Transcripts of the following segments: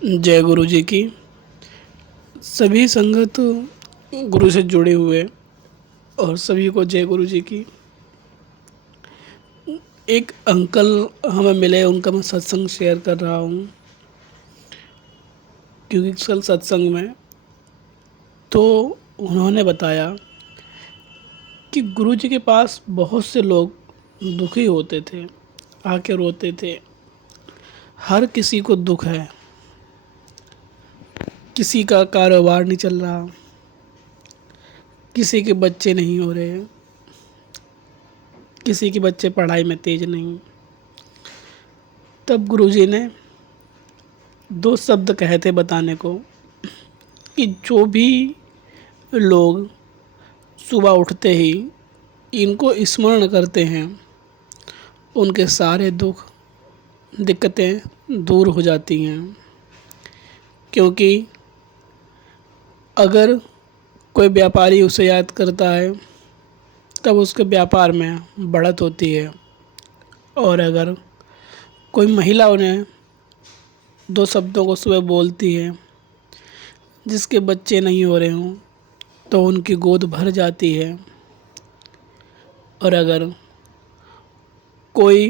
जय गुरु जी की। सभी संगत गुरु से जुड़े हुए और सभी को जय गुरु जी की। एक अंकल हमें मिले, उनका मैं सत्संग शेयर कर रहा हूँ क्योंकि कल सत्संग में तो उन्होंने बताया कि गुरु जी के पास बहुत से लोग दुखी होते थे, आके रोते थे। हर किसी को दुख है, किसी का कारोबार नहीं चल रहा, किसी के बच्चे नहीं हो रहे, किसी के बच्चे पढ़ाई में तेज नहीं। तब गुरुजी ने दो शब्द कहे थे बताने को कि जो भी लोग सुबह उठते ही इनको स्मरण करते हैं, उनके सारे दुख दिक्कतें दूर हो जाती हैं। क्योंकि अगर कोई व्यापारी उसे याद करता है तब उसके व्यापार में बढ़त होती है, और अगर कोई महिला उन्हें दो शब्दों को सुबह बोलती है जिसके बच्चे नहीं हो रहे हों तो उनकी गोद भर जाती है। और अगर कोई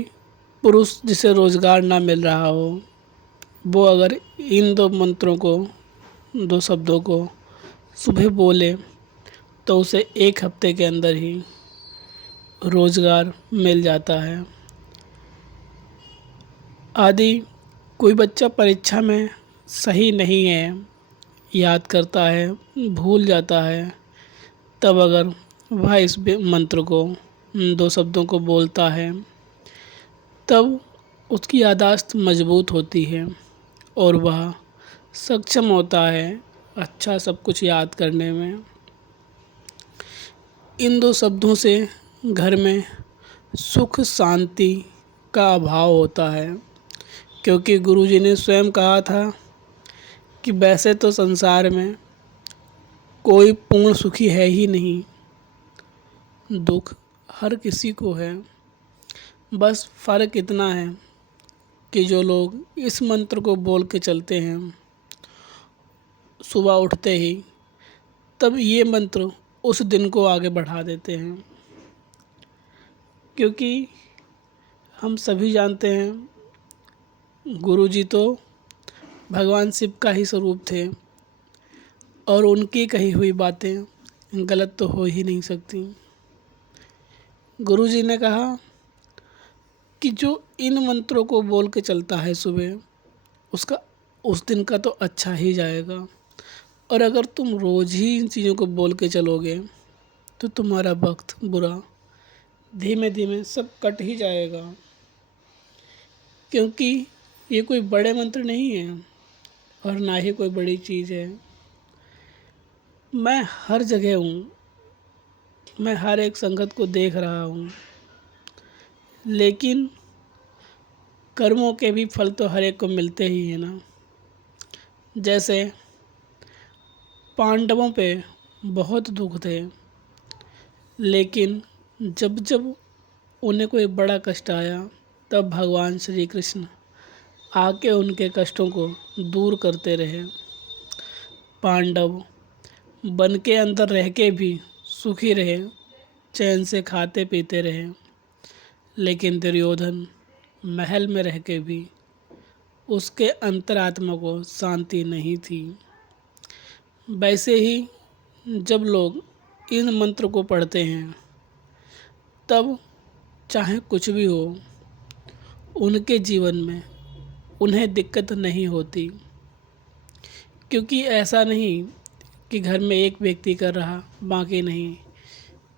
पुरुष जिसे रोज़गार ना मिल रहा हो, वो अगर इन दो मंत्रों को, दो शब्दों को सुबह बोले तो उसे एक हफ्ते के अंदर ही रोज़गार मिल जाता है। आदि कोई बच्चा परीक्षा में सही नहीं है, याद करता है, भूल जाता है, तब अगर वह इस मंत्र को, दो शब्दों को बोलता है, तब उसकी याददाश्त मजबूत होती है और वह सक्षम होता है अच्छा सब कुछ याद करने में। इन दो शब्दों से घर में सुख शांति का अभाव होता है, क्योंकि गुरुजी ने स्वयं कहा था कि वैसे तो संसार में कोई पूर्ण सुखी है ही नहीं, दुख हर किसी को है। बस फ़र्क इतना है कि जो लोग इस मंत्र को बोल के चलते हैं सुबह उठते ही, तब ये मंत्र उस दिन को आगे बढ़ा देते हैं। क्योंकि हम सभी जानते हैं गुरुजी तो भगवान शिव का ही स्वरूप थे और उनकी कही हुई बातें गलत तो हो ही नहीं सकती। गुरुजी ने कहा कि जो इन मंत्रों को बोल के चलता है सुबह, उसका उस दिन का तो अच्छा ही जाएगा। और अगर तुम रोज़ ही इन चीज़ों को बोल के चलोगे तो तुम्हारा वक्त बुरा धीमे धीमे सब कट ही जाएगा। क्योंकि ये कोई बड़े मंत्र नहीं है और ना ही कोई बड़ी चीज़ है। मैं हर जगह हूँ, मैं हर एक संगत को देख रहा हूँ, लेकिन कर्मों के भी फल तो हर एक को मिलते ही हैं ना। जैसे पांडवों पे बहुत दुख थे, लेकिन जब जब उन्हें कोई बड़ा कष्ट आया तब भगवान श्री कृष्ण आके उनके कष्टों को दूर करते रहे। पांडव वन के अंदर रह के भी सुखी रहे, चैन से खाते पीते रहे, लेकिन दुर्योधन महल में रह के भी उसके अंतरात्मा को शांति नहीं थी। वैसे ही जब लोग इन मंत्र को पढ़ते हैं तब चाहे कुछ भी हो, उनके जीवन में उन्हें दिक्कत नहीं होती। क्योंकि ऐसा नहीं कि घर में एक व्यक्ति कर रहा बाकी नहीं,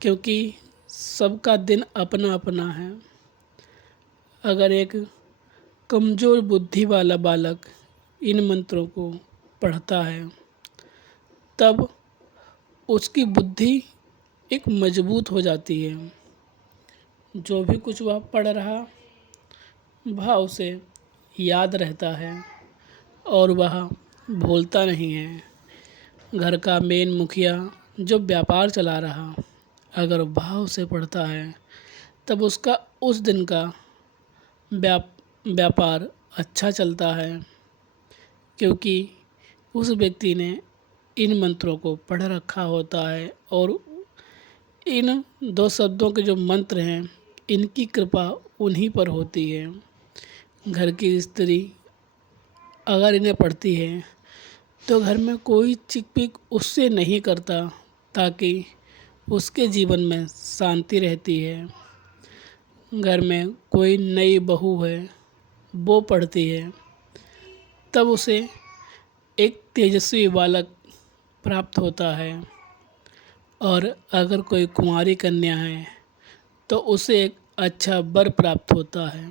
क्योंकि सबका दिन अपना अपना है। अगर एक कमज़ोर बुद्धि वाला बालक इन मंत्रों को पढ़ता है तब उसकी बुद्धि एक मजबूत हो जाती है। जो भी कुछ वह पढ़ रहा वह उसे याद रहता है और वह भूलता नहीं है। घर का मेन मुखिया जो व्यापार चला रहा, अगर वह उसे पढ़ता है तब उसका उस दिन का व्यापार अच्छा चलता है। क्योंकि उस व्यक्ति ने इन मंत्रों को पढ़ रखा होता है और इन दो शब्दों के जो मंत्र हैं इनकी कृपा उन्हीं पर होती है। घर की स्त्री अगर इन्हें पढ़ती है तो घर में कोई चिक-पिक उससे नहीं करता, ताकि उसके जीवन में शांति रहती है। घर में कोई नई बहू है, वो पढ़ती है, तब उसे एक तेजस्वी बालक प्राप्त होता है। और अगर कोई कुंवारी कन्या है तो उसे एक अच्छा वर प्राप्त होता है,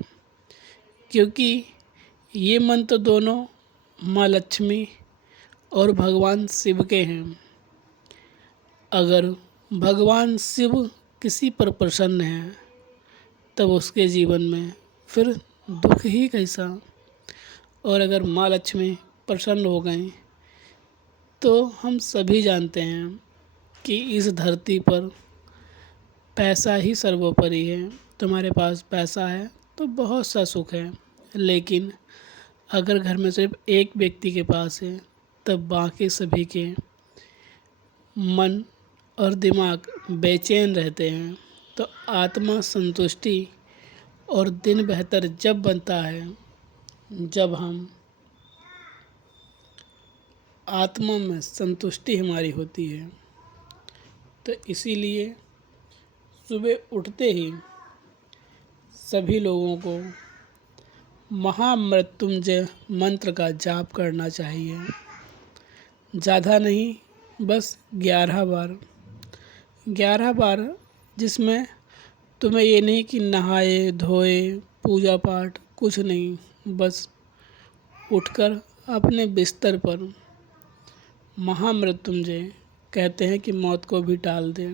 क्योंकि ये मंत्र दोनों माँ लक्ष्मी और भगवान शिव के हैं। अगर भगवान शिव किसी पर प्रसन्न हैं तब उसके जीवन में फिर दुख ही कैसा। और अगर माँ लक्ष्मी प्रसन्न हो गई तो हम सभी जानते हैं कि इस धरती पर पैसा ही सर्वोपरि है। तुम्हारे पास पैसा है तो बहुत सा सुख है, लेकिन अगर घर में सिर्फ एक व्यक्ति के पास है तब बाकी सभी के मन और दिमाग बेचैन रहते हैं। तो आत्मा संतुष्टि और दिन बेहतर जब बनता है जब हम आत्मा में संतुष्टि हमारी होती है। तो इसीलिए सुबह उठते ही सभी लोगों को महामृत्युंजय मंत्र का जाप करना चाहिए। ज़्यादा नहीं, बस 11 बार 11 बार, जिसमें तुम्हें ये नहीं कि नहाए धोए पूजा पाठ कुछ नहीं, बस उठकर अपने बिस्तर पर महामृत्युंजय कहते हैं कि मौत को भी टाल दें।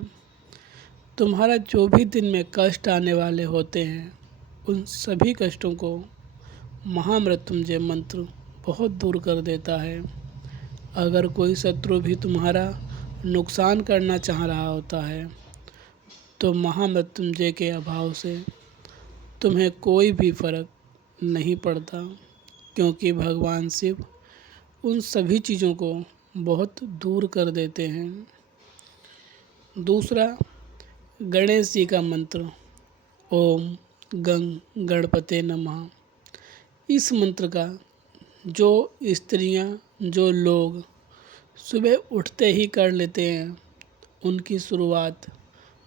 तुम्हारा जो भी दिन में कष्ट आने वाले होते हैं उन सभी कष्टों को महामृत्युंजय मंत्र बहुत दूर कर देता है। अगर कोई शत्रु भी तुम्हारा नुकसान करना चाह रहा होता है तो महामृत्युंजय के अभाव से तुम्हें कोई भी फर्क नहीं पड़ता, क्योंकि भगवान शिव उन सभी चीज़ों को बहुत दूर कर देते हैं। दूसरा, गणेश जी का मंत्र ओम गं गणपते नमः। इस मंत्र का जो स्त्रियां, जो लोग सुबह उठते ही कर लेते हैं, उनकी शुरुआत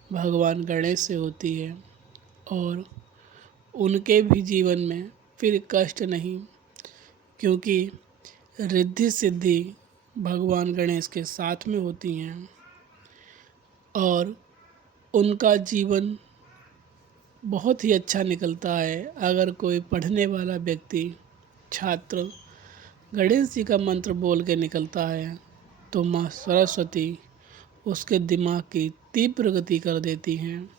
भगवान गणेश से होती है और उनके भी जीवन में फिर कष्ट नहीं, क्योंकि रिद्धि सिद्धि भगवान गणेश के साथ में होती हैं और उनका जीवन बहुत ही अच्छा निकलता है। अगर कोई पढ़ने वाला व्यक्ति, छात्र गणेश जी का मंत्र बोल के निकलता है तो माँ सरस्वती उसके दिमाग की तीव्र गति कर देती हैं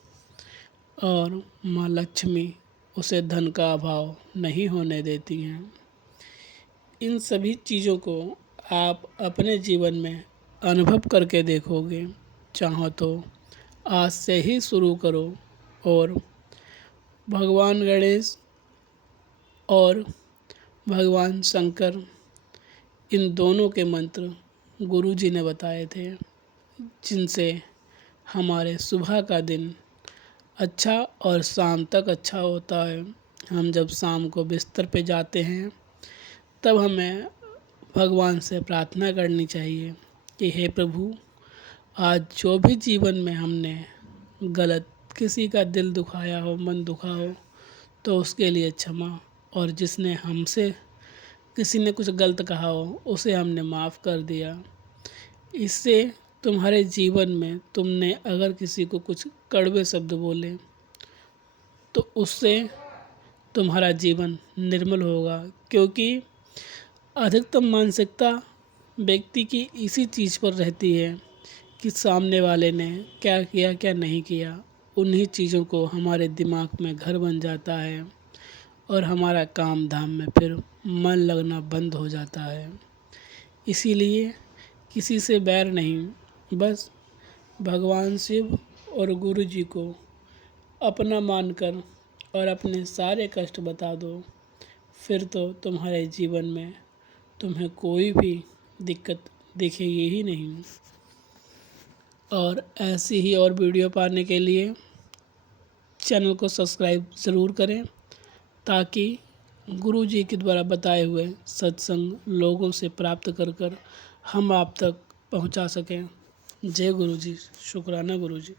और माँ लक्ष्मी उसे धन का अभाव नहीं होने देती हैं। इन सभी चीज़ों को आप अपने जीवन में अनुभव करके देखोगे। चाहो तो आज से ही शुरू करो और भगवान गणेश और भगवान शंकर, इन दोनों के मंत्र गुरु जी ने बताए थे, जिनसे हमारे सुबह का दिन अच्छा और शाम तक अच्छा होता है। हम जब शाम को बिस्तर पे जाते हैं तब हमें भगवान से प्रार्थना करनी चाहिए कि हे प्रभु, आज जो भी जीवन में हमने गलत किसी का दिल दुखाया हो, मन दुखा हो, तो उसके लिए क्षमा, और जिसने हमसे किसी ने कुछ गलत कहा हो उसे हमने माफ़ कर दिया। इससे तुम्हारे जीवन में तुमने अगर किसी को कुछ कड़वे शब्द बोले तो उससे तुम्हारा जीवन निर्मल होगा, क्योंकि अधिकतम मानसिकता व्यक्ति की इसी चीज़ पर रहती है कि सामने वाले ने क्या किया क्या नहीं किया। उन्हीं चीज़ों को हमारे दिमाग में घर बन जाता है और हमारा काम धाम में फिर मन लगना बंद हो जाता है। इसीलिए किसी से बैर नहीं, बस भगवान शिव और गुरु जी को अपना मानकर और अपने सारे कष्ट बता दो, फिर तो तुम्हारे जीवन में तुम्हें कोई भी दिक्कत दिखेगी ही नहीं। और ऐसी ही और वीडियो पाने के लिए चैनल को सब्सक्राइब ज़रूर करें, ताकि गुरु जी के द्वारा बताए हुए सत्संग लोगों से प्राप्त कर कर हम आप तक पहुंचा सकें। जय गुरु जी। शुक्राना गुरु जी।